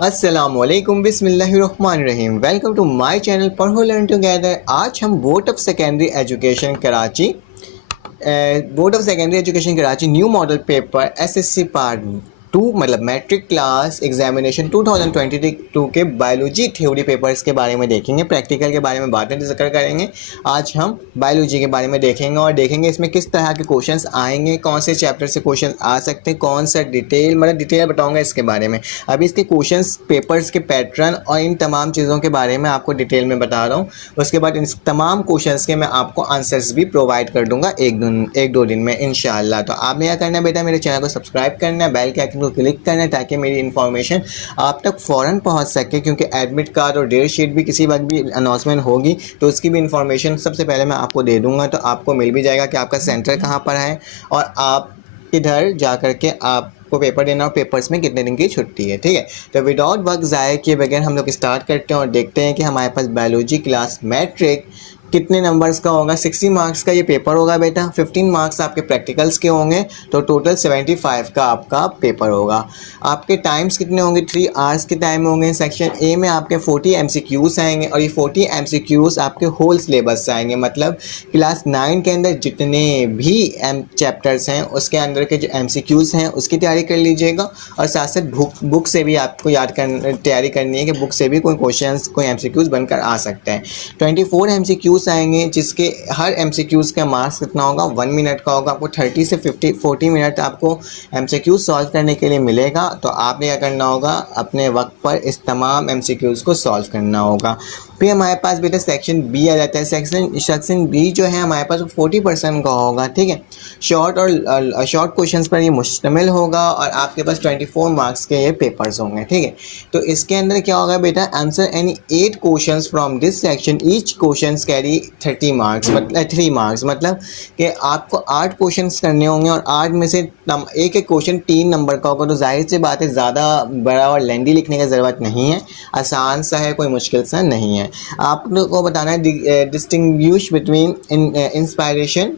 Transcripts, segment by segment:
अस्सलामुअलैकुम बिस्मिल्लाहिर्रहमानिर्रहीम। Welcome to my channel पढ़ो लर्न टुगेदर। आज हम board of secondary education Karachi new model paper SSC part 2 मतलब मैट्रिक क्लास एग्जामिनेशन 2022 के बायोलॉजी थ्योरी पेपर्स के बारे में देखेंगे। प्रैक्टिकल के बारे में बातें जिक्र करेंगे। आज हम बायोलॉजी के बारे में देखेंगे और देखेंगे इसमें किस तरह के क्वेश्चंस आएंगे, कौन से चैप्टर से क्वेश्चन आ सकते हैं, कौन सा डिटेल बताऊंगा इसके बारे में। अभी इसके क्वेश्चंस पेपर्स के पैटर्न और इन तमाम चीज़ों के बारे में आपको डिटेल में बता रहा हूँ। उसके बाद इन तमाम क्वेश्चंस के मैं आपको आंसर्स भी प्रोवाइड कर दूंगा एक दो दिन में इंशाल्लाह। तो आपने क्या करना है बेटा, मेरे चैनल को सब्सक्राइब करना है, बेल के आइकन को क्लिक करना है ताकि मेरी इन्फॉर्मेशन आप तक फ़ौरन पहुँच सके, क्योंकि एडमिट कार्ड और डेट शीट भी किसी वक्त भी अनाउंसमेंट होगी तो उसकी भी इन्फॉर्मेशन सबसे पहले मैं आपको दे दूँगा। तो आपको मिल भी जाएगा कि आपका सेंटर कहाँ पर है और आप किधर जा कर के आपको पेपर देना और पेपर्स में कितने दिन की छुट्टी है। ठीक है, तो विदाउट वक्त ज़ाया किए बगैर हम लोग स्टार्ट करते हैं और देखते हैं कि हमारे पास बायोलॉजी क्लास मैट्रिक कितने नंबर्स का होगा। 60 मार्क्स का ये पेपर होगा बेटा। 15 मार्क्स आपके प्रैक्टिकल्स के होंगे, तो टोटल 75 का आपका पेपर होगा। आपके टाइम्स कितने होंगे, 3 आवर्स के टाइम होंगे। सेक्शन ए में आपके 40 MCQs आएंगे और ये 40 MCQs आपके होल सिलेबस से आएंगे। मतलब क्लास 9 के अंदर जितने भी चैप्टर्स हैं उसके अंदर के जो MCQs हैं उसकी तैयारी कर लीजिएगा और साथ साथ बुक से भी आपको तैयारी करनी है कि बुक से भी कोई क्वेश्चंस कोई MCQs बनकर आ सकते हैं। 24 MCQs आएंगे जिसके हर MCQs का मार्क्स कितना होगा, 1 मिनट का होगा। आपको 30 से 40 मिनट आपको MCQs सॉल्व करने के लिए मिलेगा। तो आपने क्या करना होगा, अपने वक्त पर इस तमाम MCQs को सॉल्व करना होगा। फिर हमारे पास बेटा सेक्शन बी आ जाता है। सेक्शन बी जो है हमारे पास 40% का होगा। ठीक है, शॉर्ट क्वेश्चंस पर ये मुश्तमिल होगा और आपके पास 24 मार्क्स के ये पेपर्स होंगे। ठीक है, तो इसके अंदर क्या होगा बेटा, answer any 8 questions from this section, each questions carry 30 marks, मतलब 3 मार्क्स। मतलब कि आपको 8 क्वेश्चंस करने होंगे और 8 में से एक एक क्वेश्चन 3 नंबर का होगा। तो जाहिर सी बात है ज़्यादा बड़ा और लेंदी लिखने की ज़रूरत नहीं है, आसान सा है, कोई मुश्किल सा नहीं है। आप लोगों को बताना है डिस्टिंग्विश बिटवीन इंस्पायरेशन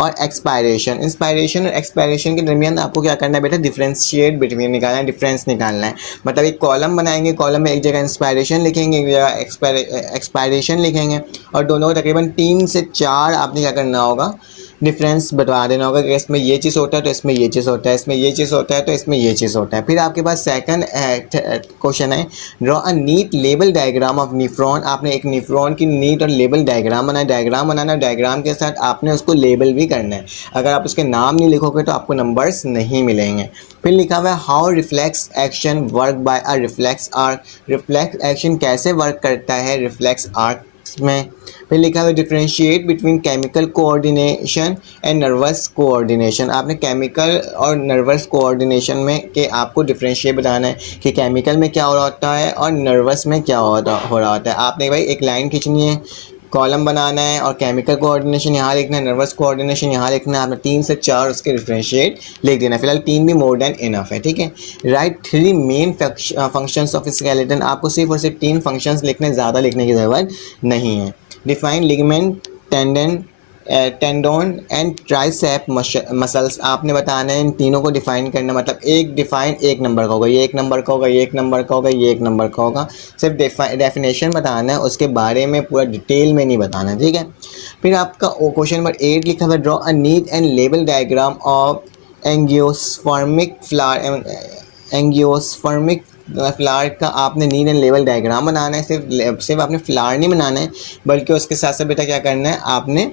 और एक्सपायरेशन। इंस्पायरेशन और एक्सपायरेशन के दरमियान आपको क्या करना है बेटा, डिफरेंशिएट बिटवीन निकालना है, डिफरेंस निकालना है। मतलब एक कॉलम बनाएंगे, कॉलम में एक जगह इंस्पायरेशन लिखेंगे, एक जगह एक्सपायरेशन लिखेंगे और दोनों तकरीबन 3 से 4 आपने क्या करना होगा, डिफरेंस बता देना होगा कि इसमें ये चीज़ होता है तो इसमें ये चीज़ होता है, इसमें ये चीज़ होता है तो इसमें ये चीज़ होता है। फिर आपके पास सेकंड क्वेश्चन है, draw a neat label diagram of nephron. आपने एक न्यूफ्रॉन की नीट और लेबल डायग्राम बनाना, डायग्राम के साथ आपने उसको लेबल भी करना है। अगर आप उसके नाम नहीं लिखोगे तो आपको नंबर्स नहीं मिलेंगे। फिर लिखा हुआ है how reflex action work by a reflex arc. Reflex action कैसे वर्क करता है रिफ्लेक्स आर्क में। फिर लिखा हुआ differentiate between chemical coordination and nervous coordination. आपने केमिकल और नर्वस कोऑर्डिनेशन में के आपको डिफरेंशिएट बताना है कि केमिकल में क्या हो रहा होता है और नर्वस में क्या हो रहा होता है। आपने भाई एक लाइन खींचनी है, कॉलम बनाना है और केमिकल कोऑर्डिनेशन यहाँ लिखना है, नर्वस कोऑर्डिनेशन यहाँ लिखना है। आपने 3 से 4 उसके डिफरेंशिएट लिख देना है। फिलहाल 3 भी मोर देन इनफ है। ठीक है, right 3 main functions of skeleton. आपको सिर्फ और सिर्फ 3 फंक्शंस लिखने, ज़्यादा लिखने की ज़रूरत नहीं है। Define ligament, tendon and tricep muscles. आपने बताना है इन तीनों को डिफाइन करना। मतलब एक नंबर का होगा, ये 1 नंबर का होगा, ये 1 नंबर का होगा, ये 1 नंबर का होगा। सिर्फ डेफिनेशन बताना है, उसके बारे में पूरा डिटेल में नहीं बताना। ठीक है, फिर आपका क्वेश्चन नंबर 8 लिखा हुआ, draw a neat and label diagram of angiospermic flower का आपने नीड एंड लेवल डायग्राम बनाना है। सिर्फ आपने फ्लावर नहीं बनाना है बल्कि उसके साथ साथ बेटा क्या करना है, आपने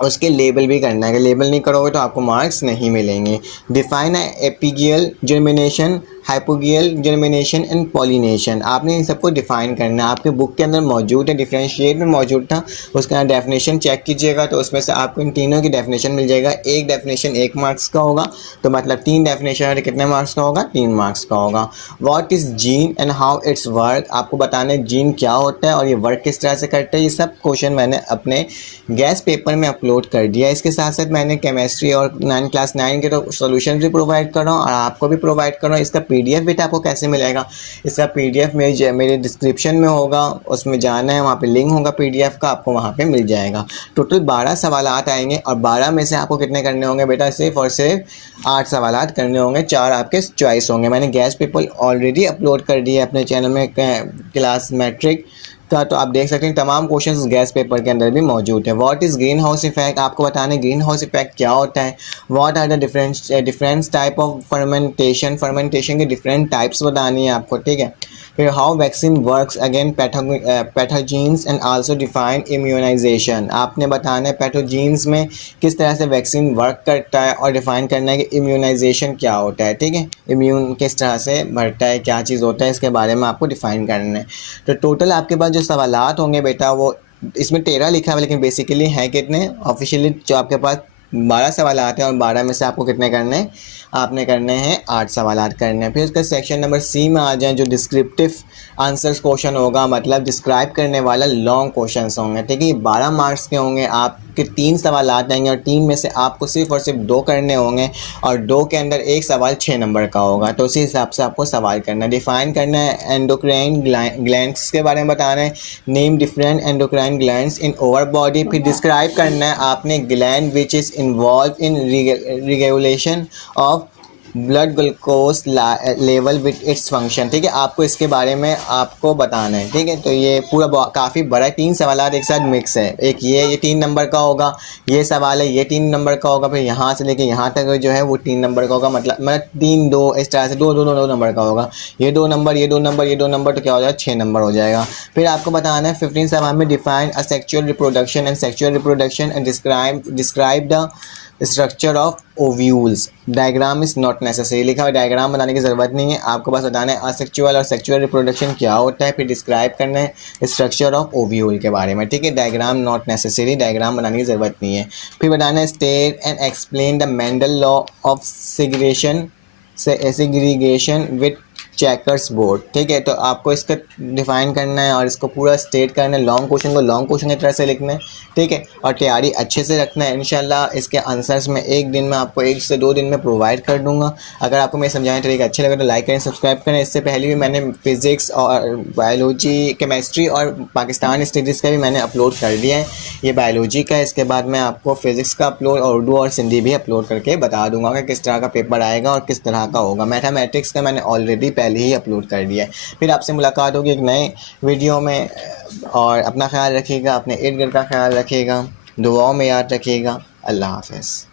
उसके लेबल भी करना है। कि लेबल नहीं करोगे तो आपको मार्क्स नहीं मिलेंगे। Define epigeal germination, hypogeal germination and pollination. आपने इन सबको डिफाइन करना है। आपके बुक के अंदर मौजूद है, डिफरेंशिएट में मौजूद था, उसका डेफिनेशन चेक कीजिएगा तो उसमें से आपको इन तीनों की डेफिनेशन मिल जाएगा। एक डेफिनेशन 1 मार्क्स का होगा, तो मतलब 3 डेफिनेशन कितने मार्क्स का होगा, 3 मार्क्स का होगा। What is gene and how it's work. आपको बताना है जीन क्या होता है और ये वर्क किस तरह से करता है। ये सब क्वेश्चन मैंने अपने गैस पेपर में अपलोड अपलोड कर दिया। इसके साथ साथ मैंने केमिस्ट्री और क्लास 9 के तो सॉल्यूशन भी प्रोवाइड कर रहा हूँ और आपको भी प्रोवाइड कर रहा हूँ। इसका पीडीएफ बेटा आपको कैसे मिलेगा, इसका पीडीएफ मेरे डिस्क्रिप्शन में होगा, उसमें जाना है, वहाँ पे लिंक होगा पीडीएफ का, आपको वहाँ पे मिल जाएगा। टोटल 12 सवालात आएंगे और 12 में से आपको कितने करने होंगे बेटा, सिर्फ और सिर्फ 8 सवालात करने होंगे, 4 आपके चॉइस होंगे। मैंने गैस पेपर ऑलरेडी अपलोड कर दिया अपने चैनल में क्लास मैट्रिक का, तो आप देख सकते हैं तमाम क्वेश्चंस गैस पेपर के अंदर भी मौजूद है। What is greenhouse effect, आपको बताने ग्रीन हाउस इफेक्ट क्या होता है। What are the different type of fermentation के डिफरेंट टाइप्स बतानी है आपको, ठीक है। फिर how vaccine works against pathogens and also define immunisation, आपने बताना है पैथोजेंस में किस तरह से वैक्सीन वर्क करता है और डिफाइन करना है कि इम्यूनाइजेशन क्या होता है, ठीक है। इम्यून किस तरह से बढ़ता है, क्या चीज़ होता है, इसके बारे में आपको डिफाइन करना है। तो टोटल आपके पास जो सवालात होंगे बेटा वो इसमें 13 लिखा हुआ है, लेकिन बेसिकली है कितने, ऑफिशियली जो आपके पास 12 सवालात हैं और 12 में से आपको कितने करने हैं, आपने करने हैं 8 सवालात करने हैं। फिर उसका सेक्शन नंबर सी में आ जाएं, जो डिस्क्रिप्टिव आंसर्स क्वेश्चन होगा, मतलब डिस्क्राइब करने वाला लॉन्ग क्वेश्चंस होंगे, ठीक है। ये 12 मार्क्स के होंगे, आपके 3 सवालात आएंगे और 3 में से आपको सिर्फ और सिर्फ 2 करने होंगे और 2 के अंदर एक सवाल 6 नंबर का होगा, तो उसी हिसाब से आपको सवाल करना है। डिफाइन करना है एंडोक्राइन ग्लैंड्स के बारे में बताना है, नेम डिफरेंट एंडोक्राइन ग्लैंड्स इन ओवर बॉडी। फिर डिस्क्राइब करना है आपने gland which is involve in regulation of blood glucose level with its function, ठीक है। आपको इसके बारे में आपको बताना है, ठीक है। तो ये पूरा काफ़ी बड़ा 3 सवालात एक साथ मिक्स है। एक ये 3 नंबर का होगा, ये सवाल है ये 3 नंबर का होगा, फिर यहाँ से लेके यहाँ तक जो है वो 3 नंबर का होगा, मतलब 3 2 इस तरह से 2 2 2 2 नंबर का होगा। ये 2 नंबर, ये 2 नंबर, ये 2 नंबर, तो क्या हो जाएगा 6 नंबर हो जाएगा। फिर आपको बताना है 15 सवाल में define a sexual reproduction and describe the structure of ovules. Diagram is not necessary लिखा हुआ, डायग्राम बनाने की ज़रूरत नहीं है, आपको बस बताना है असेक्चुअल और सेक्चुअल रिप्रोडक्शन क्या होता है, फिर डिस्क्राइब करना है स्ट्रक्चर ऑफ ओव्यूल के बारे में, ठीक है। डायग्राम नॉट नेसेसरी, डायग्राम बनाने की ज़रूरत नहीं है। फिर बताना है state and explain the Mendel law of segregation with checkers board, ठीक है। तो आपको इसका डिफाइन करना है और इसको पूरा स्टेट करना है। लॉन्ग क्वेश्चन को लॉन्ग क्वेश्चन की तरह से लिखना है, ठीक है, और तैयारी अच्छे से रखना है। इंशाल्लाह इसके आंसर्स में एक दिन में आपको 1 से 2 दिन में प्रोवाइड कर दूंगा। अगर आपको मेरे समझाने तरीके अच्छे लगे तो लाइक करें, सब्सक्राइब करें। इससे पहले भी मैंने फिज़िक्स और बायोलॉजी, केमिस्ट्री और पाकिस्तान स्टडीज़ का भी मैंने अपलोड कर दिया है। ये बायोलॉजी का है, इसके बाद मैं आपको फिज़िक्स का अपलोड और उर्दू और सिंधी भी अपलोड करके बता दूंगा कि किस तरह का पेपर आएगा और किस तरह का होगा। मैथमेटिक्स का मैंने ऑलरेडी पहले ही अपलोड कर दिया है। फिर आपसे मुलाकात होगी एक नए वीडियो में, और अपना ख्याल रखिएगा, अपने इर्द गिर्द का ख्याल रखिएगा, दुआओं में याद रखिएगा। अल्लाह हाफ़िज़।